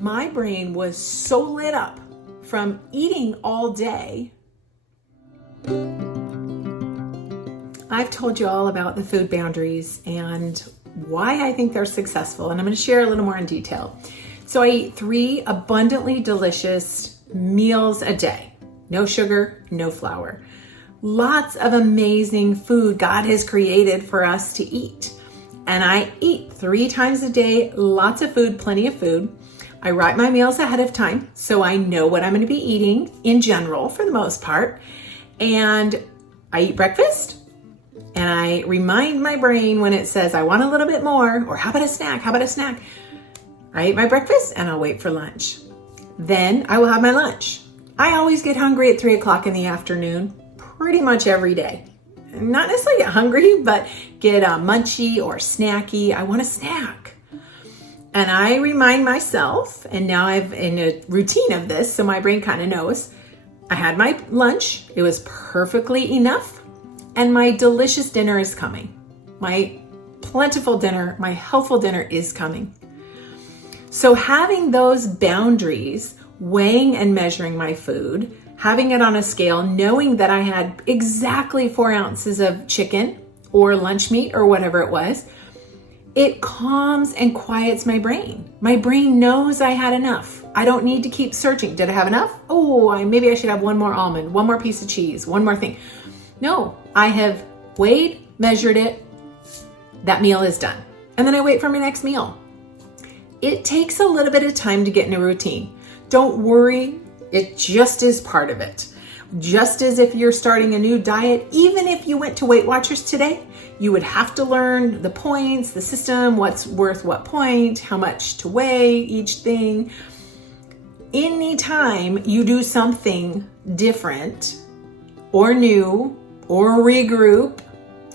My brain was so lit up from eating all day. I've told you all about the food boundaries and why I think they're successful, and I'm going to share a little more in detail. So I eat 3 abundantly delicious meals a day. No sugar, no flour. Lots of amazing food God has created for us to eat. And I eat 3 times a day, lots of food, plenty of food. I write my meals ahead of time, so I know what I'm going to be eating in general for the most part. And I eat breakfast, and I remind my brain when it says, I want a little bit more, or how about a snack? How about a snack? I eat my breakfast and I'll wait for lunch. Then I will have my lunch. I always get hungry at 3 o'clock in the afternoon, pretty much every day. Not necessarily get hungry, but get munchy or snacky. I want a snack. And I remind myself, and now I'm in a routine of this, so my brain kind of knows, I had my lunch, it was perfectly enough, and my delicious dinner is coming. My plentiful dinner, my healthful dinner is coming. So having those boundaries, weighing and measuring my food, having it on a scale, knowing that I had exactly 4 ounces of chicken or lunch meat or whatever it was, it calms and quiets my brain. My brain knows I had enough. I don't need to keep searching. Did I have enough? Oh, maybe I should have 1 more almond, 1 more piece of cheese, 1 more thing. No, I have weighed, measured it. That meal is done. And then I wait for my next meal. It takes a little bit of time to get in a routine. Don't worry, it just is part of it. Just as if you're starting a new diet, even if you went to Weight Watchers today, you would have to learn the points, the system, what's worth what point, how much to weigh each thing. Anytime you do something different or new or regroup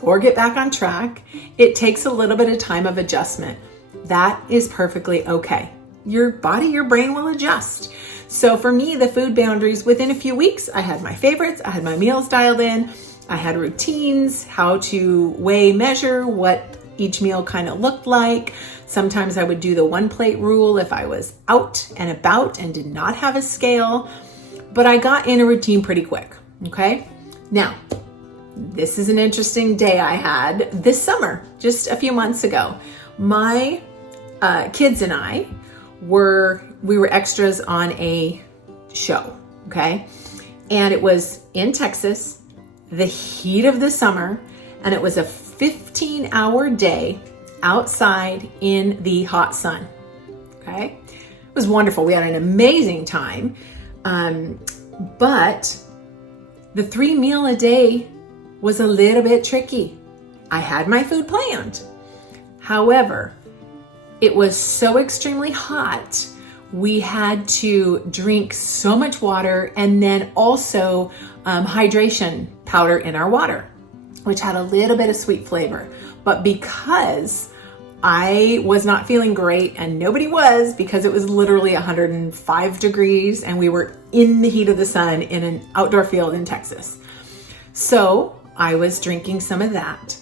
or get back on track, it takes a little bit of time of adjustment. That is perfectly okay. Your body, your brain will adjust. So for me, the food boundaries, within a few weeks, I had my favorites, I had my meals dialed in, I had routines, how to weigh, measure, what each meal kind of looked like. Sometimes I would do the 1 plate rule if I was out and about and did not have a scale, but I got in a routine pretty quick, okay? Now, this is an interesting day I had this summer, just a few months ago. My kids and I we were extras on a show, okay? And it was in Texas, the heat of the summer, and it was a 15-hour day outside in the hot sun, okay? It was wonderful. We had an amazing time, but the 3 meal a day was a little bit tricky. I had my food planned. However, it was so extremely hot, we had to drink so much water and then also hydration powder in our water, which had a little bit of sweet flavor. But because I was not feeling great and nobody was, because it was literally 105 degrees and we were in the heat of the sun in an outdoor field in Texas. So I was drinking some of that.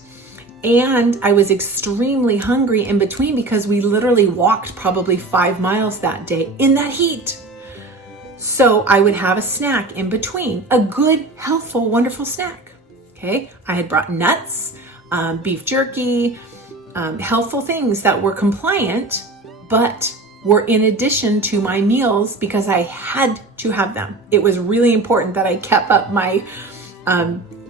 And I was extremely hungry in between because we literally walked probably 5 miles that day in that heat. So I would have a snack in between, a good, healthful, wonderful snack. Okay. I had brought nuts, beef jerky, healthful things that were compliant, but were in addition to my meals because I had to have them. It was really important that I kept up my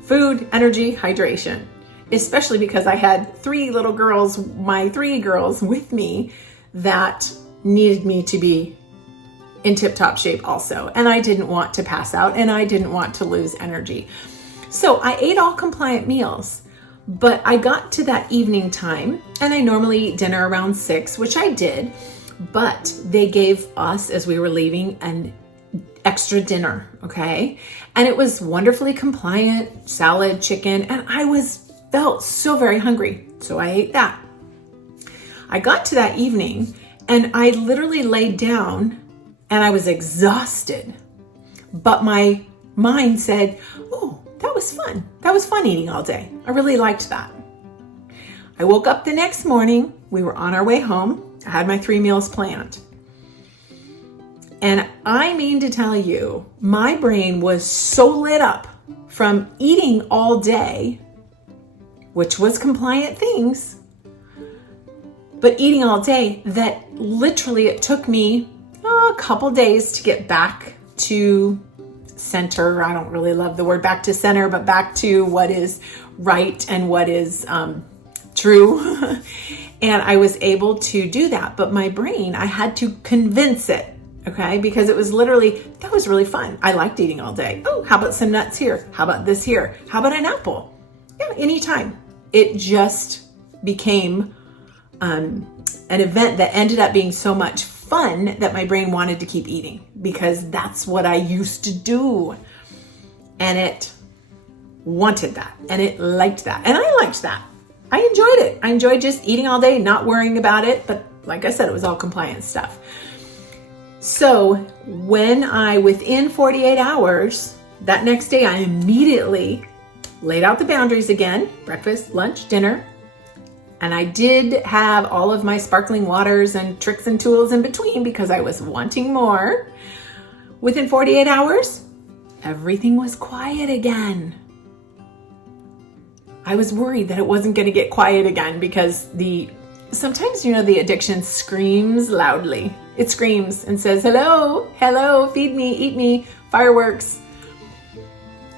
food, energy, hydration. Especially because I had 3 little girls, my 3 girls with me that needed me to be in tip-top shape also. And I didn't want to pass out and I didn't want to lose energy. So I ate all compliant meals, but I got to that evening time and I normally eat dinner around 6, which I did, but they gave us, as we were leaving, an extra dinner, okay? And it was wonderfully compliant, salad, chicken, and I felt so very hungry. So I ate that. I got to that evening and I literally laid down and I was exhausted. But my mind said, oh, that was fun. That was fun eating all day. I really liked that. I woke up the next morning. We were on our way home. I had my 3 meals planned. And I mean to tell you, my brain was so lit up from eating all day, which was compliant things, but eating all day, that literally it took me a couple days to get back to center. I don't really love the word back to center, but back to what is right and what is true. And I was able to do that. But my brain, I had to convince it, okay? Because it was literally, that was really fun. I liked eating all day. Oh, how about some nuts here? How about this here? How about an apple? Yeah, anytime. It just became an event that ended up being so much fun that my brain wanted to keep eating, because that's what I used to do. And it wanted that, and it liked that, and I liked that. I enjoyed it. I enjoyed just eating all day, not worrying about it. But like I said, it was all compliance stuff. So when within 48 hours, that next day, I immediately laid out the boundaries again: breakfast, lunch, dinner. And I did have all of my sparkling waters and tricks and tools in between because I was wanting more. Within 48 hours, everything was quiet again. I was worried that it wasn't going to get quiet again because sometimes, the addiction screams loudly. It screams and says, hello, hello, feed me, eat me, fireworks.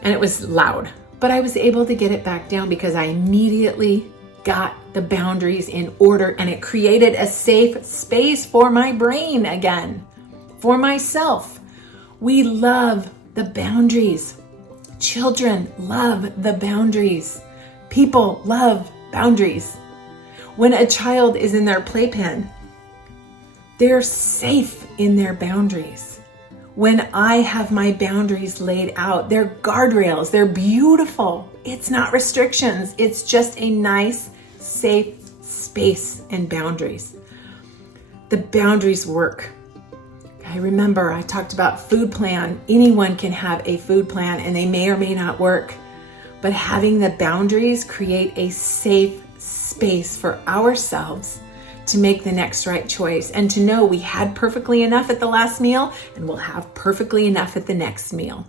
And it was loud, but I was able to get it back down because I immediately got the boundaries in order, and it created a safe space for my brain again, for myself. We love the boundaries. Children love the boundaries. People love boundaries. When a child is in their playpen, they're safe in their boundaries. When I have my boundaries laid out, they're guardrails. They're beautiful. It's not restrictions. It's just a nice, safe space and boundaries. The boundaries work. I remember I talked about food plan. Anyone can have a food plan and they may or may not work, but having the boundaries create a safe space for ourselves to make the next right choice and to know we had perfectly enough at the last meal and we'll have perfectly enough at the next meal.